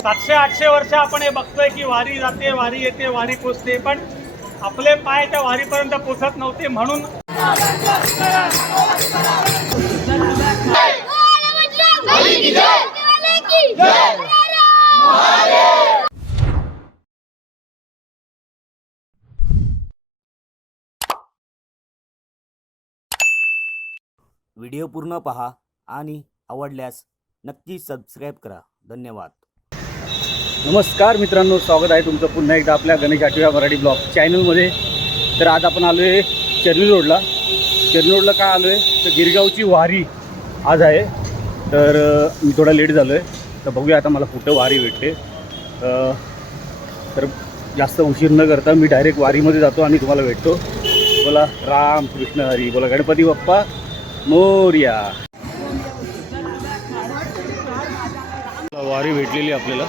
सातशे 800 वर्ष आपण हे बघतोय की वारी जाते, वारी येते, वारी पोचते, पण आपले पाय त्या वारीपर्यंत पोचत नव्हते. म्हणून व्हिडिओ पूर्ण पहा आणि आवडल्यास नक्की सबस्क्राईब करा. धन्यवाद. नमस्कार मित्रांनो, स्वागत आहे तुमचं पुन्हा एकदा आपल्या गणेश आठव्या मराठी ब्लॉग चॅनलमध्ये. तर आज आपण आलो आहे चर्नी रोडला. चर्नी रोडला काय आलो आहे तर गिरगावची वारी आज आहे. तर मी थोडा लेट झालो आहे, तर बघूया आता मला कुठं वारी भेटते. तर जास्त उशीर न करता मी डायरेक्ट वारीमध्ये जातो आणि तुम्हाला भेटतो. बोला राम कृष्ण हरी, बोला गणपती बाप्पा मोरया. वारी भेटलेली आपल्याला.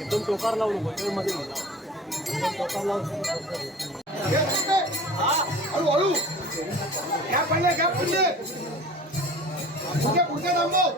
एकदम टोकार लावून मध्ये टोकार लावून हळूहळू गॅप पडले पुढे थांबव.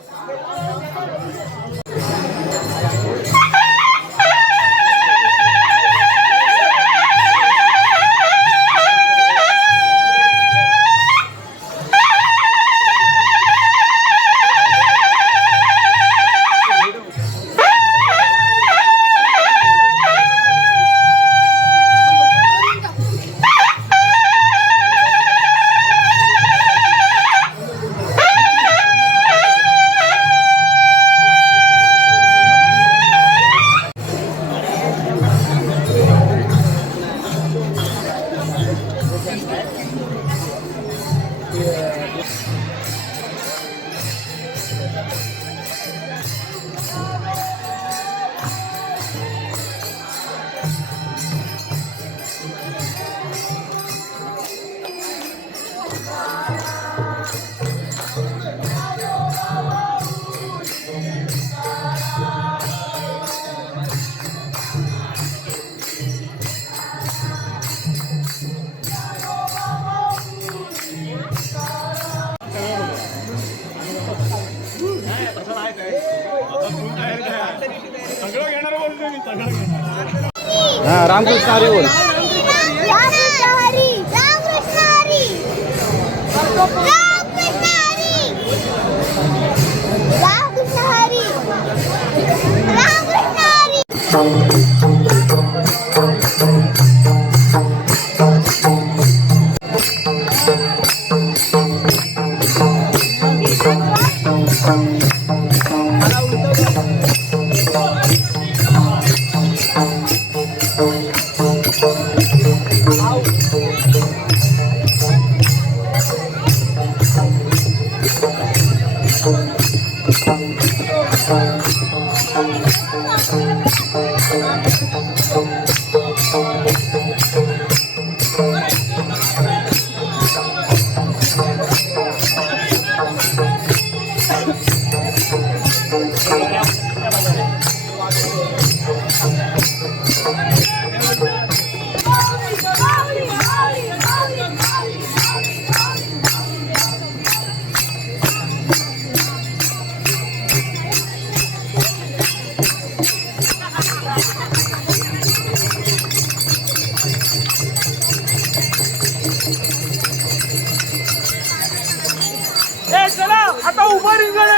हा रामकृष्ण हरी बोल. रामकृष्ण हरी. रामकृष्ण हरी. रामकृष्ण हरी. रामकृष्ण हरी. रामकृष्ण हरी. ए चला आता उभं रिंगण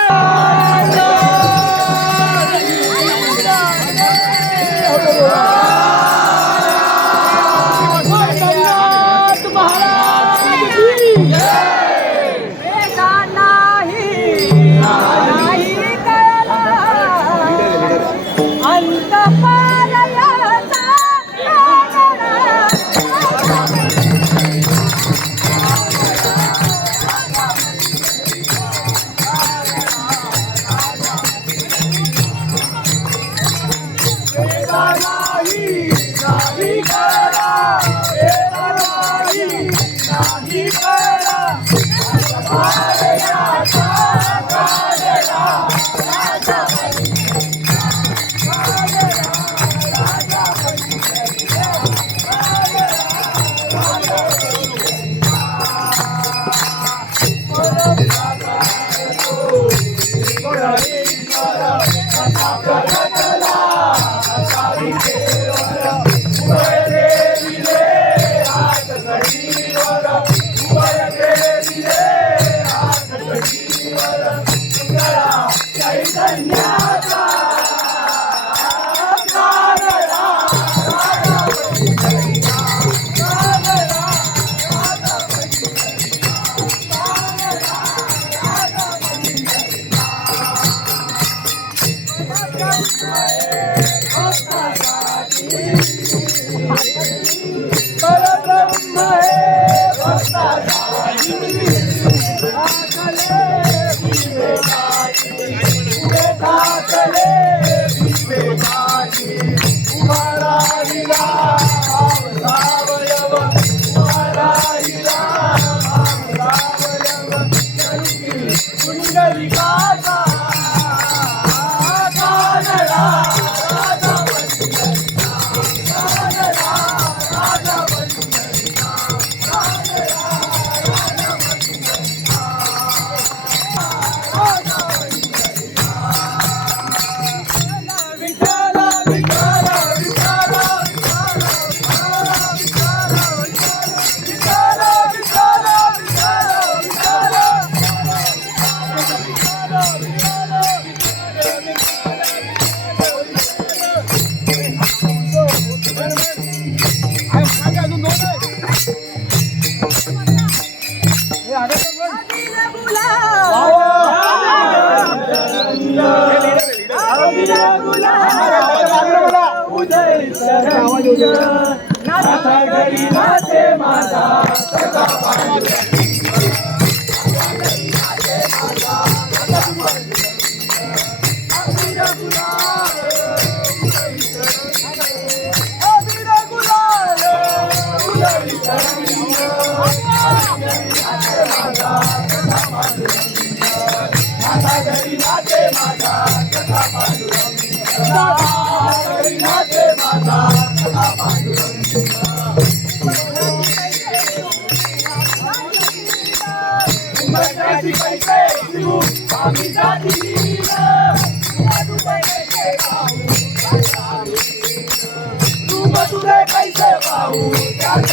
विठ्ठल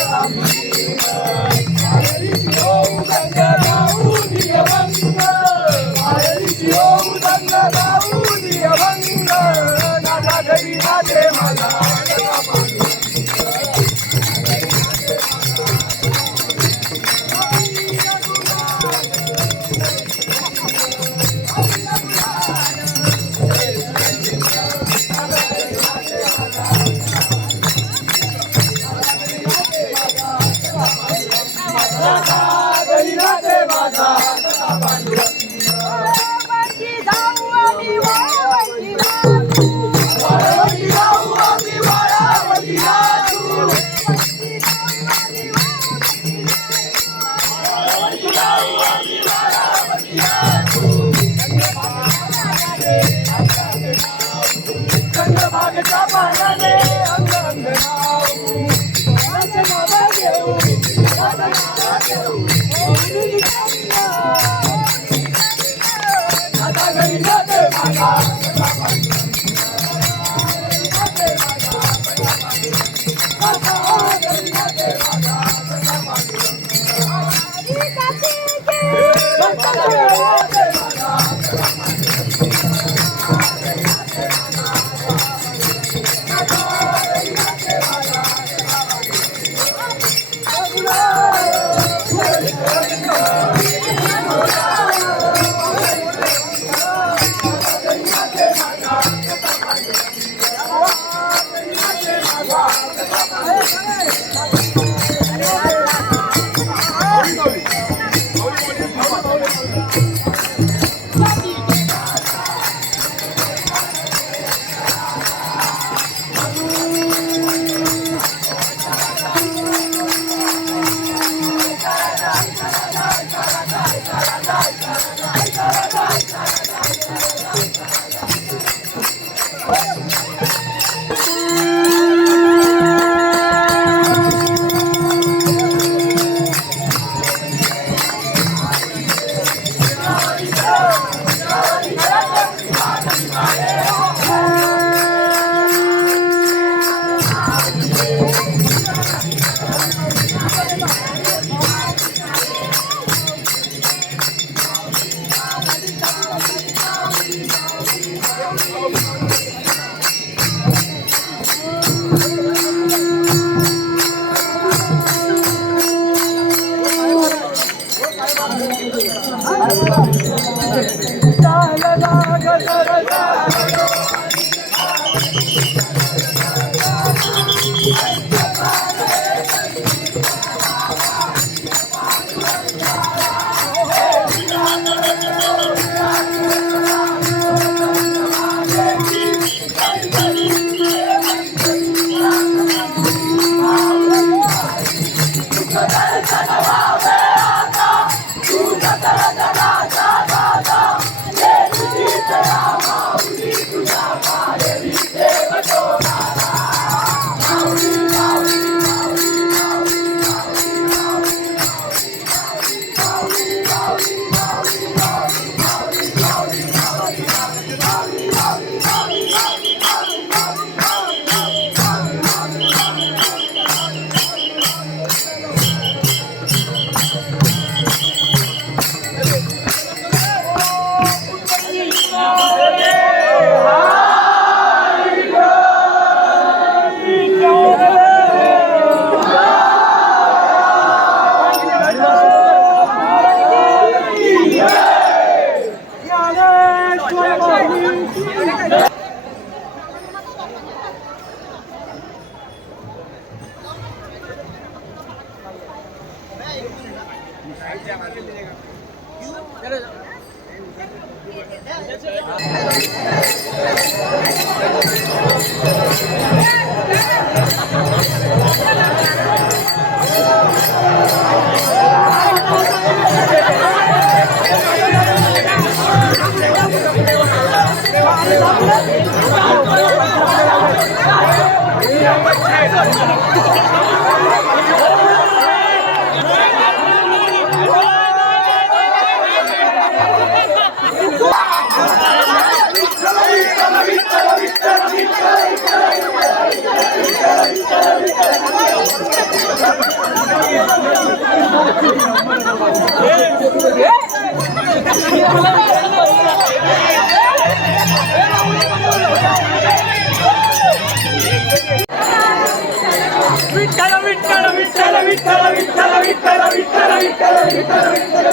विठ्ठल विठ्ठल विठ्ठल विठ्ठल विठ्ठल विठ्ठल विठ्ठल विठ्ठल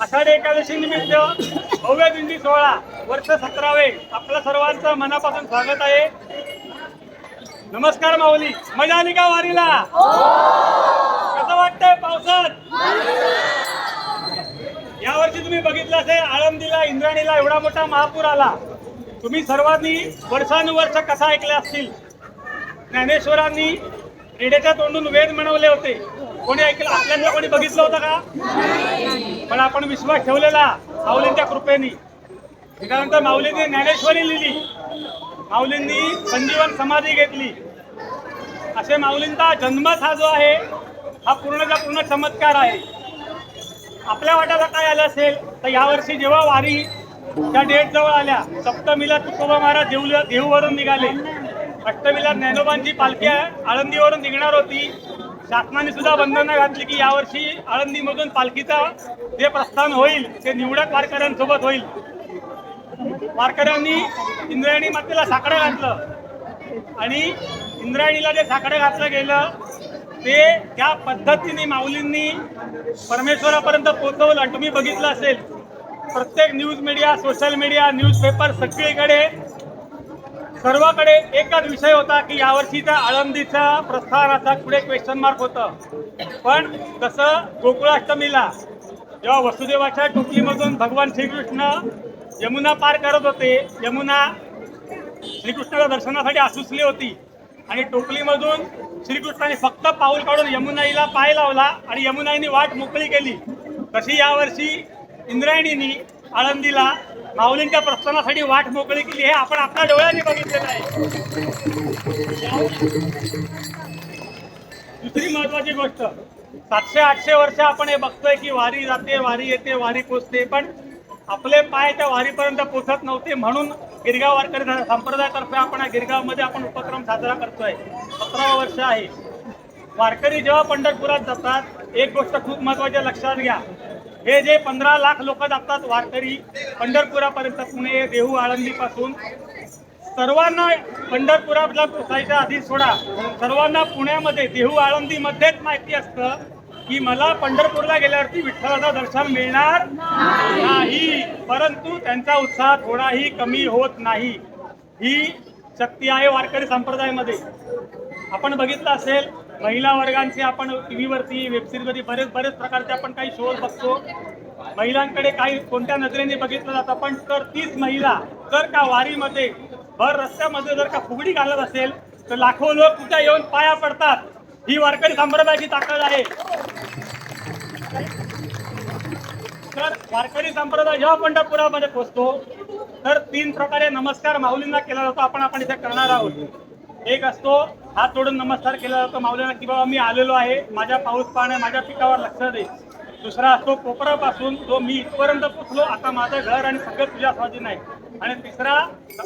आषाढी एकादशी निमित्त भव्य दिंडी सोहळा वर्ष 17वे आपल्या सर्वांचं मनापासून स्वागत आहे. नमस्कार माऊली, मजा आली का वारीला? कसं वाटतंय पावसात? यावर्षी तुम्ही बघितलं असेल आळंदीला इंद्राणीला एवढा मोठा महापूर आला. तुम्ही सर्वांनी वर्षानुवर्ष कथा ऐकल्या असतील. ज्ञानेश्वरांनी रेड्याच्या तोंडून वेद म्हणवले होते. कोणी ऐकलं? आपल्याला कोणी बघितलं होतं का? पण आपण विश्वास ठेवलेला माऊलींच्या कृपेने. त्यानंतर माऊलींनी ज्ञानेश्वरी लिहिली, माऊलींनी संजीवन समाधी घेतली. असे माऊलींचा जन्मच हा जो आहे हा पूर्णचा पूर्ण चमत्कार आहे. आपल्या वाट्याला काय आलं असेल तर यावर्षी जेव्हा वारी त्या डेट जवळ आल्या, सप्तमीला तुकोबा महाराज देहूवरून निघाले, अष्टमीला ज्ञानोबांची पालखी आळंदीवरून निघणार होती. शासनाने सुद्धा बंधनं घातली की यावर्षी आळंदीमधून पालखीचा जे प्रस्थान होईल ते निवडक वारकऱ्यांसोबत होईल. वारकऱ्यांनी इंद्रायणी मातेला साकडं घातलं आणि इंद्रायणीला जे साकडं घातलं गेलं ते त्या पद्धतीने माऊलींनी परमेश्वरापर्यंत पोहोचवलं. आणि तुम्ही बघितलं असेल प्रत्येक news media, social media, newspaper सगळीकडे सर्वाकडे एकच विषय होता की यावर्षीचा आळंदीचा प्रस्थानाचा पुढे क्वेश्चन मार्क होतं. पण तसं गोकुळाष्टमीला जेव्हा वसुदेवाच्या टोपलीमधून भगवान श्रीकृष्ण यमुना पार करत होते, यमुना श्रीकृष्णाच्या दर्शनासाठी आसुसली होती आणि टोपलीमधून श्रीकृष्णाने फक्त पाऊल काढून यमुनाईला पाय लावला आणि यमुनाईने वाट मोकळी केली. तशी यावर्षी इंद्रायणीनी आळंदीला माऊलींच्या प्रस्थानासाठी वाट मोकळी केली. हे आपण आपल्या डोळ्यांनी बघितलेलं आहे. दुसरी महत्वाची गोष्ट, 700-800 वर्ष आपण हे बघतोय की वारी जाते, वारी येते, वारी पोचते, पण आपले पाय त्या वारीपर्यंत पोचत नव्हते. म्हणून गिरगाव वारकरी संप्रदायातर्फे आपण गिरगावमध्ये आपण उपक्रम साजरा करतोय. 17वं वर्ष आहे. वारकरी जेव्हा पंढरपुरात जातात, एक गोष्ट खूप महत्वाची लक्षात घ्या. हे जे 15 लाख लोक जातात वारकरी पंढरपुरापर्यंत, पुणे, देहू, आळंदीपासून, सर्वांना पंढरपुराला पोचायच्या आधी सोडा, सर्वांना पुण्यामध्ये देहू आळंदीमध्येच माहिती असतं की मला पंढरपूरला गेल्यावरती विठ्ठलाचं दर्शन मिळणार नाही. परंतु त्यांचा उत्साह थोडाही कमी होत नाही. ही शक्ती आहे वारकरी संप्रदायामध्ये. आपण बघितलं असेल महिला वर्गांचे, आपण टीव्हीवरती, वेबसिरीजवरती बरेच प्रकारचे आपण काही शोज बघतो. महिलांकडे काही कोणत्या नजरेने बघितलं जातं. पण तर तीच महिला जर का वारीमध्ये भर रस्त्यामध्ये जर का फुगडी घालत असेल तर लाखो लोक कुठे येऊन पाया पडतात. ही वारकरी संप्रदायाची ताकद आहे. तर वारकरी संप्रदाय जेव्हा पंढरपुरामध्ये पोहोचतो तर 3 प्रकारे नमस्कार माऊलींना केला जातो. आपण इथे करणार आहोत. एक असतो हात जोडून नमस्कार केला जातो माऊलींना की बाबा मी आलेलो आहे, माझ्या पाऊस पाणी माझ्या पिकावर लक्ष दे. दुसरा असतो कोपरापासून जो मी इथपर्यंत पोचलो, आता माझं घर आणि सगळं तुझ्या स्वाधीन आहे. आणि तिसरा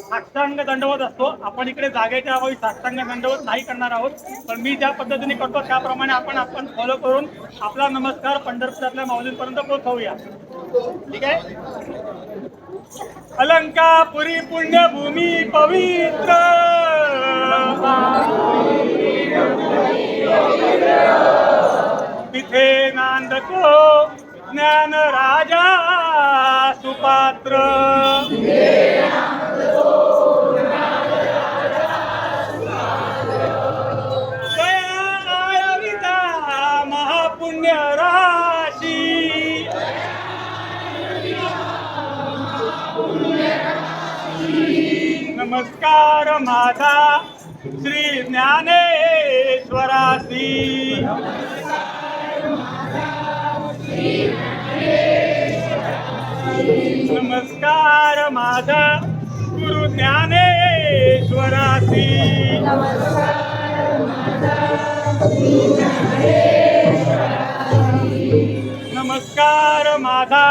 साष्टांग दंडवत असतो. आपण इकडे जागेच्या अभावी साष्टांग दंडवत नाही करणार आहोत, पण मी ज्या पद्धतीने करतो त्याप्रमाणे आपण फॉलो करून आपला नमस्कार पंढरपुरातल्या माऊलींपर्यंत पोहोचवूया. ठीक आहे. अलंकापुरी पुण्यभूमी पवित्र, तिथे नांदतो ज्ञान राजा सुपात्र. दयाळविता महापुण्य राशी, नमस्कार माझा श्री ज्ञानेश्वरासी. नमस्कार माझा गुरु ज्ञानेश्वरासी. नमस्कार माझा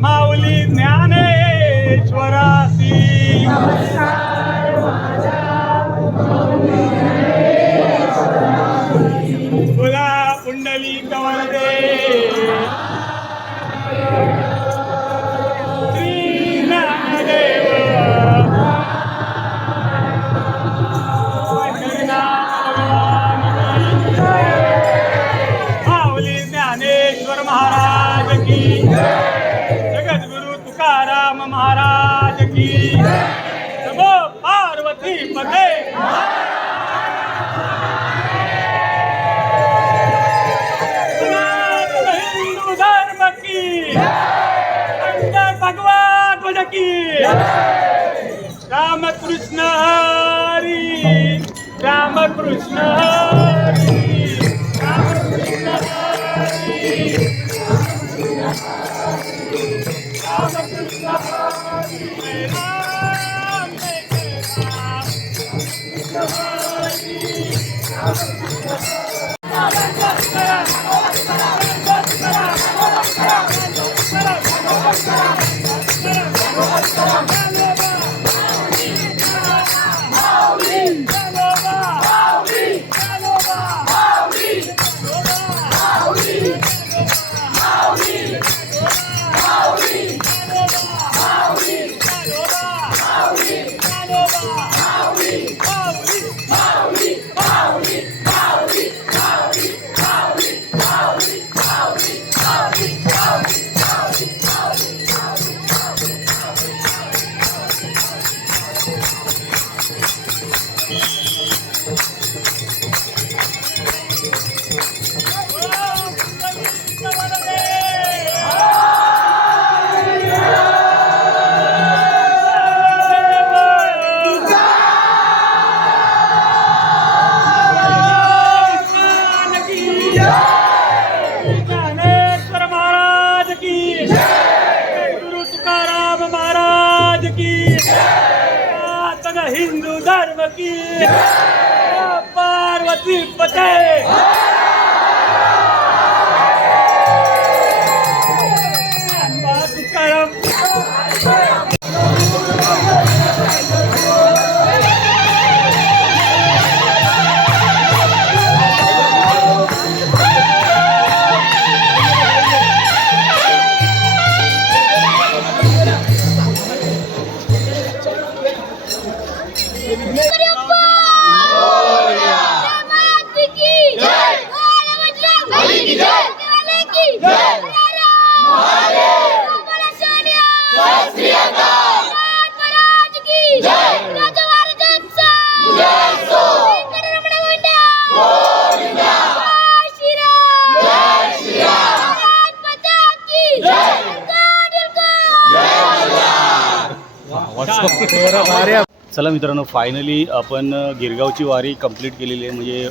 माऊली ज्ञानेश्वरासी. बोला पुंडलिक वरदे श्री ज्ञानदेव. माऊली ज्ञानेश्वर महाराज की, जगद्गुरु तुकाराम महाराज की, नमो पार्वती पते. हिंदू धर्म की, भगवान ध्वज की. रामकृष्ण हरी, रामकृष्ण हरी, रामकृष्ण हरी, रामकृष्ण हरी. राम हिंदू धर्म की, पार्वती पते. तुकाराम. चला मित्रांनो, फायनली आपण गिरगावची वारी कंप्लीट केलेली आहे, म्हणजे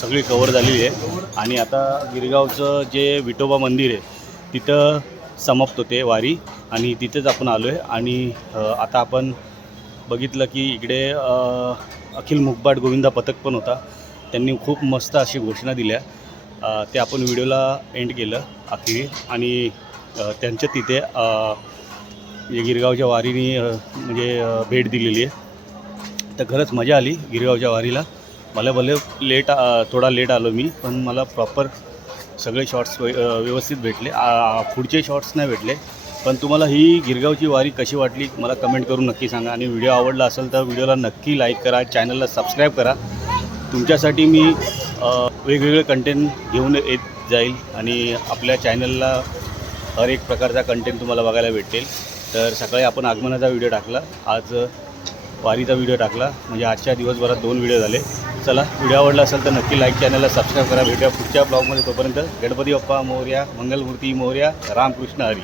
सगळी कवर झालेली आहे. आणि आता गिरगावचं जे विठोबा मंदिर आहे तिथं समाप्त होते वारी आणि तिथेच आपण आलो आहे. आणि आता आपण बघितलं की इकडे अखिल मुखबाट गोविंदा पथक पण होता. त्यांनी खूप मस्त अशी घोषणा दिल्या, ते आपण व्हिडिओला एंड केलं अखेरी. आणि त्यांच्या तिथे गिरगावच्या वारीनी म्हणजे भेट दिलेली आहे. तर खरंच मजा आली गिरगावच्या वारीला. मला भले थोडा लेट आलो मी, पण मला प्रॉपर सगळे शॉट्स व्यवस्थित भेटले. पुढचे शॉट्स नाही भेटले. पण तुम्हाला ही गिरगावची वारी कशी वाटली मला कमेंट करून नक्की सांगा. आणि व्हिडिओ आवडला असेल तर व्हिडिओला नक्की लाईक करा, चॅनलला सबस्क्राईब करा. तुमच्यासाठी मी वेगवेगळे कंटेंट घेऊन येत जाईल आणि आपल्या चॅनलला हर एक प्रकारचा कंटेंट तुम्हाला बघायला भेटेल. तर सकाळी आपण आगमनाचा व्हिडिओ टाकला, आज वारीचा व्हिडिओ टाकला, म्हणजे आजच्या दिवसभरात 2 व्हिडिओ झाले. चला, व्हिडिओ आवडला असेल तर नक्की लाईक, चॅनलला सबस्क्राईब करा. भेटूया पुढच्या ब्लॉगमध्ये. तोपर्यंत गणपती बाप्पा मोरया, मंगलमूर्ती मोरया, रामकृष्ण हरी.